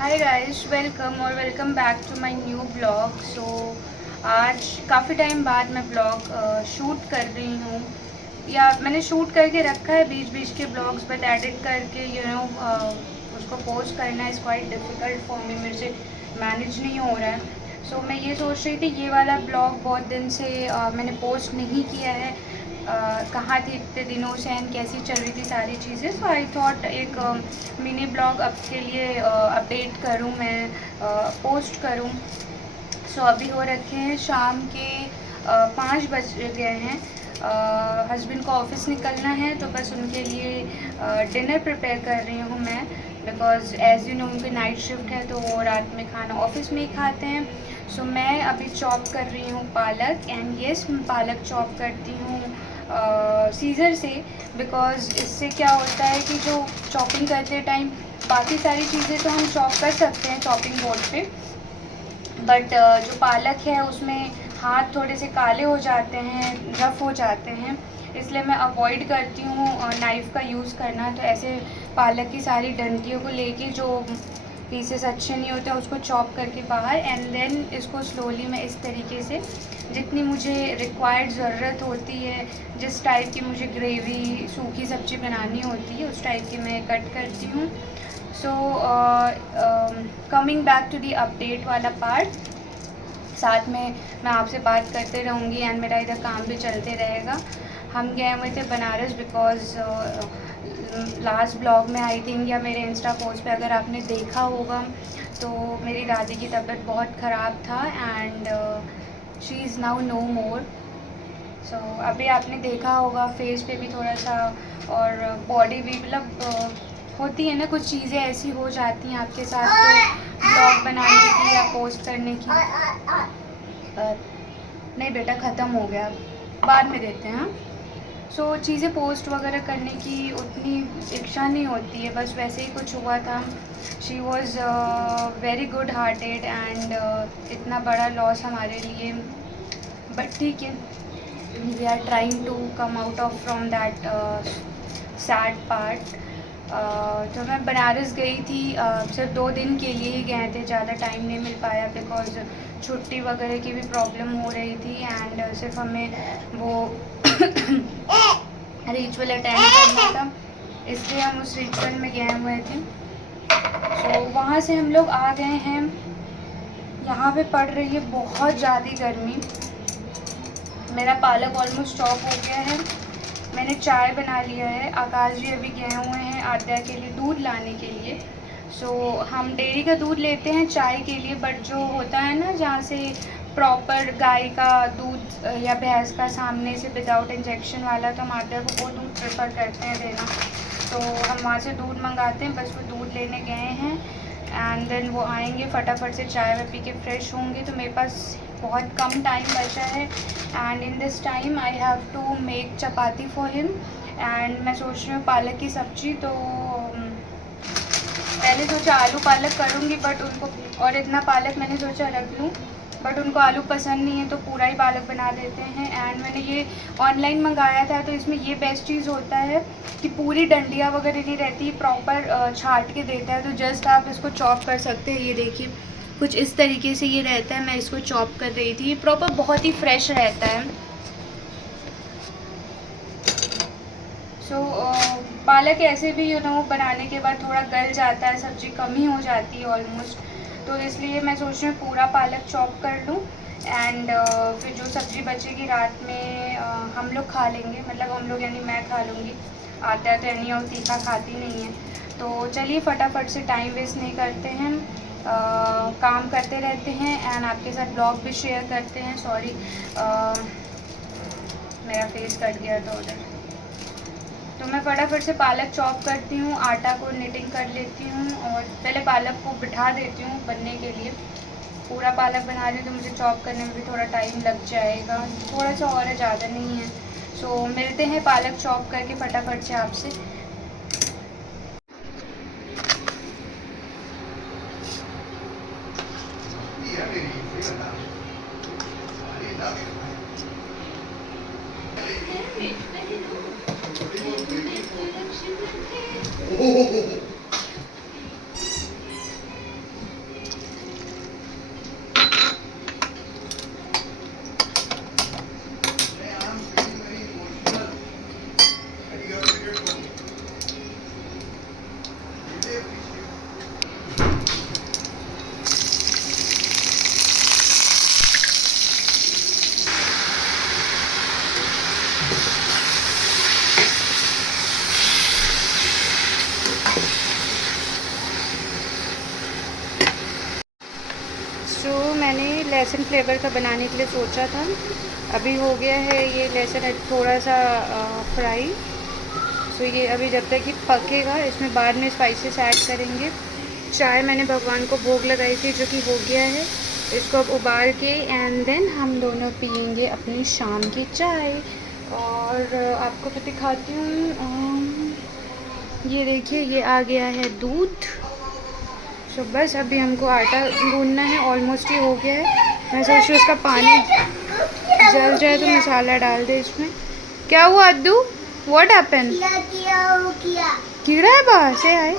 Hi guys, welcome back to my new blog. आज काफ़ी time बाद मैं ब्लॉग शूट कर रही हूँ, या मैंने शूट करके रखा है बीच बीच के ब्लॉग्स, बट एडिट करके उसको पोस्ट करना is quite difficult for me. मेरे से मैनेज नहीं हो रहा है। मैं ये सोच रही थी ये वाला ब्लॉग बहुत दिन से मैंने पोस्ट नहीं किया है। कहाँ थी इतने दिनों से एंड कैसी चल रही थी सारी चीज़ें। आई थॉट एक मिनी ब्लॉग अब के लिए अपडेट करूँ, मैं पोस्ट करूँ। अभी हो रखे हैं शाम के 5 बज गए हैं। हस्बैंड को ऑफिस निकलना है, तो बस उनके लिए डिनर प्रिपेयर कर रही हूँ मैं, बिकॉज़ एज़ यू नो उनकी नाइट शिफ्ट है, तो वो रात में खाना ऑफिस में ही खाते हैं। मैं अभी चॉप कर रही हूँ पालक, एंड येस मैं पालक चॉप करती हूँ सीज़र से, बिकॉज़ इससे क्या होता है कि जो चॉपिंग करते टाइम बाकी सारी चीज़ें तो हम चॉप कर सकते हैं चॉपिंग बोर्ड पे, बट जो पालक है उसमें हाथ थोड़े से काले हो जाते हैं, रफ़ हो जाते हैं, इसलिए मैं अवॉइड करती हूँ नाइफ़ का यूज़ करना। तो ऐसे पालक की सारी डंडियों को लेके जो पीसेस अच्छे नहीं होते उसको चॉप करके बाहर, एंड देन इसको स्लोली मैं इस तरीके से जितनी मुझे रिक्वायर्ड ज़रूरत होती है, जिस टाइप की मुझे ग्रेवी सूखी सब्ज़ी बनानी होती है उस टाइप की मैं कट करती हूँ। Coming back to the update वाला पार्ट, साथ में मैं आपसे बात करते रहूँगी एंड मेरा इधर काम भी चलते रहेगा। हम गए हुए थे बनारस बिकॉज़ लास्ट ब्लॉग में आई थिंक, या मेरे इंस्टा पोस्ट पे अगर आपने देखा होगा, तो मेरी दादी की तबीयत बहुत ख़राब था and she is now no more. अभी आपने देखा होगा फेस पे भी थोड़ा सा, और बॉडी भी, मतलब होती है ना कुछ चीज़ें ऐसी हो जाती हैं आपके साथ, तो ब्लॉग बनाने की या पोस्ट करने की नहीं बेटा ख़त्म हो गया, बाद में देते हैं। चीज़ें पोस्ट वगैरह करने की उतनी इच्छा नहीं होती है, बस वैसे ही कुछ हुआ था। She was very good hearted and इतना बड़ा लॉस हमारे लिए, बट ठीक है, we are trying to come out of from that sad part. तो मैं बनारस गई थी, सिर्फ 2 दिन के लिए ही गए थे, ज़्यादा टाइम नहीं मिल पाया बिकॉज़ छुट्टी वगैरह की भी प्रॉब्लम हो रही थी, एंड सिर्फ हमें वो रिचुअल अटेंड करना था, इसलिए हम उस रिचुअल में गए हुए थे। वहाँ से हम लोग आ गए हैं। यहाँ पे पड़ रही है बहुत ज़्यादा गर्मी। मेरा पालक ऑलमोस्ट चॉप हो गया है, मैंने चाय बना लिया है। आकाश जी अभी गए हुए हैं आद्या के लिए दूध लाने के लिए। हम डेयरी का दूध लेते हैं चाय के लिए, बट जो होता है ना जहाँ से प्रॉपर गाय का दूध या भैंस का सामने से विदाउट इंजेक्शन वाला, तो हम आद्या को वो दूध प्रेफर करते हैं देना। हम वहाँ से दूध मंगाते हैं, बस वो दूध लेने गए हैं एंड देन वो आएंगे, फटाफट से चाय वा पी के फ्रेश होंगे। तो मेरे पास बहुत कम टाइम बचा है and in this time I have to make chapati for him, and मैं सोच रही हूँ पालक की सब्ज़ी। तो पहले सोचा आलू पालक करूँगी, बट उनको, और इतना पालक मैंने सोचा रख लूँ, बट उनको आलू पसंद नहीं है, तो पूरा ही पालक बना देते हैं। एंड मैंने ये ऑनलाइन मंगाया था, तो इसमें ये बेस्ट चीज़ होता है कि पूरी डंडियाँ वगैरह नहीं रहती, प्रॉपर छाट के देता है, तो जस्ट आप इसको चॉप कर सकते हैं। ये देखिए कुछ इस तरीके से ये रहता है, मैं इसको चॉप कर रही थी, ये प्रॉपर बहुत ही फ्रेश रहता है। पालक ऐसे भी बनाने के बाद थोड़ा गल जाता है, सब्ज़ी कम ही हो जाती है ऑलमोस्ट, तो इसलिए मैं सोच रही हूँ पूरा पालक चॉप कर लूँ एंड फिर जो सब्ज़ी बचेगी रात में हम लोग खा लेंगे, मतलब हम लोग यानी मैं खा लूँगी। आटा तो नहीं और तीखा खाती नहीं है। तो चलिए फटाफट से टाइम वेस्ट नहीं करते हैं, काम करते रहते हैं एंड आपके साथ ब्लॉग भी शेयर करते हैं। सॉरी मेरा फेस कट गया था उधर। तो मैं फटाफट से पालक चॉप करती हूँ, आटा को निटिंग कर लेती हूँ और पहले पालक को बिठा देती हूँ बनने के लिए। पूरा पालक बना रही हूँ तो मुझे चॉप करने में भी थोड़ा टाइम लग जाएगा, थोड़ा सा और है, ज़्यादा नहीं है। मिलते हैं पालक चॉप करके फटाफट से आपसे। मैंने लहसुन फ्लेवर का बनाने के लिए सोचा था। अभी हो गया है ये लहसुन थोड़ा सा फ्राई। सो ये अभी जब तक ये पकेगा, इसमें बाद में स्पाइसेस ऐड करेंगे। चाय मैंने भगवान को भोग लगाई थी जो कि हो गया है। इसको अब उबाल के एंड देन हम दोनों पियेंगे अपनी शाम की चाय। और आपको मैं दिखाती हूँ, ये देखिए ये आ गया है दूध। सो बस अभी हमको आटा गूंदना है, ऑलमोस्ट ही हो गया है। मैं सोच रही हूँ उसका पानी जल जाए तो मसाला डाल दे इसमें। क्या हुआ अद्दू? What happen? कीड़ा है बाहर से आए?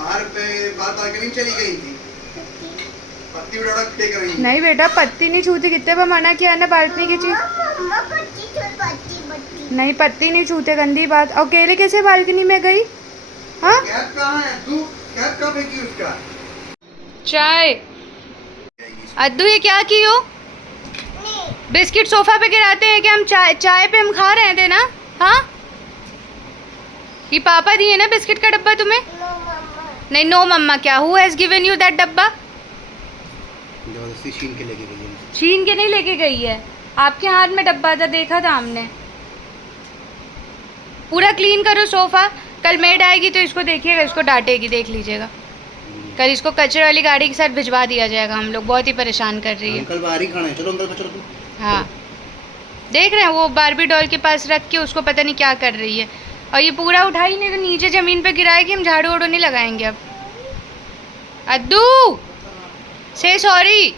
चली गई थी। पत्ती उड़ा फेंक रही है। नहीं बेटा, पत्ती नहीं छूती। कितने बार मना किया ना बाल्टी की चीज। नहीं, पत्ती नहीं छूते, गंदी बात। और अकेले कैसे बालकनी में गई? हाँ, कैप कहाँ है? तू कैप कहाँ फेंकी उसका? चाय। अद्दू ये क्या की हो? बिस्किट सोफा पे गिराते हैं कि हम चाय पे हम खा रहे थे ना? हाँ, ये पापा दिए ना बिस्किट का डब्बा तुम्हें? नहीं, नो मम्मा क्या? Who has given you that डब्बा? जबरदस्ती छीन के लेके गई है। छीन के नहीं लेके गई है, आपके हाथ में डब्बा था, देखा था हमने। पूरा क्लीन करो सोफा। कल मेड आएगी तो इसको देखिएगा, इसको डांटेगी, देख लीजिएगा। कल इसको कचरे वाली गाड़ी के साथ भिजवा दिया जाएगा। हम लोग बहुत ही परेशान कर रही है। अंकल बाहर ही खाना है, चलो अंकल को चलो। हाँ, देख रहे हैं वो बारबी डॉल के पास रख के उसको पता नहीं क्या कर रही है। और ये पूरा उठाई नहीं तो नीचे ज़मीन पे गिराएगी। हम झाड़ू वाड़ू नहीं लगाएंगे अब। अद्दू से सॉरी।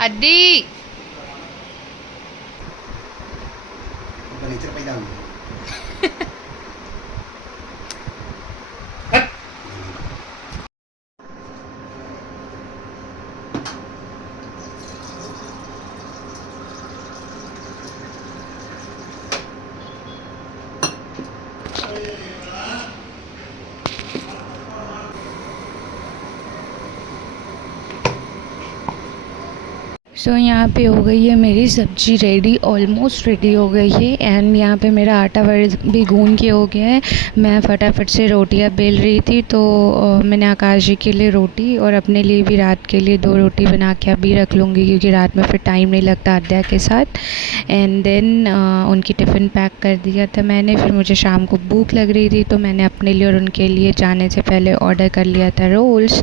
अद्दी फर्नीचर पे डाल दो। सो यहाँ पे हो गई है मेरी सब्ज़ी रेडी, ऑलमोस्ट रेडी हो गई है। एंड यहाँ पे मेरा आटा भी गूंद के हो गया है। मैं फटाफट से रोटियाँ बेल रही थी तो मैंने आकाश जी के लिए रोटी और अपने लिए भी रात के लिए 2 रोटी बना के अभी रख लूँगी, क्योंकि रात में फिर टाइम नहीं लगता आद्या के साथ। एंड देन उनकी टिफ़िन पैक कर दिया था मैंने। फिर मुझे शाम को भूख लग रही थी तो मैंने अपने लिए और उनके लिए जाने से पहले ऑर्डर कर लिया था रोल्स।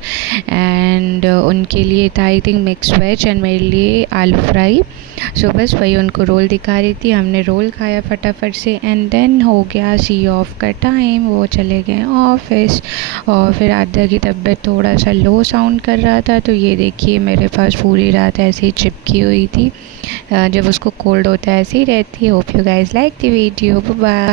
एंड उनके लिए था I think mix veg and मेरे लिए आलू फ्राई। सो बस वही उनको रोल दिखा रही थी। हमने रोल खाया फटाफट से एंड देन हो गया सी ऑफ का टाइम। वो चले गए ऑफिस। और फिर आद्या की तबीयत थोड़ा सा लो साउंड कर रहा था तो ये देखिए मेरे पास पूरी रात ऐसे ही चिपकी हुई थी। जब उसको कोल्ड होता है ऐसे ही रहती है। Hope you guys like the video. Bye.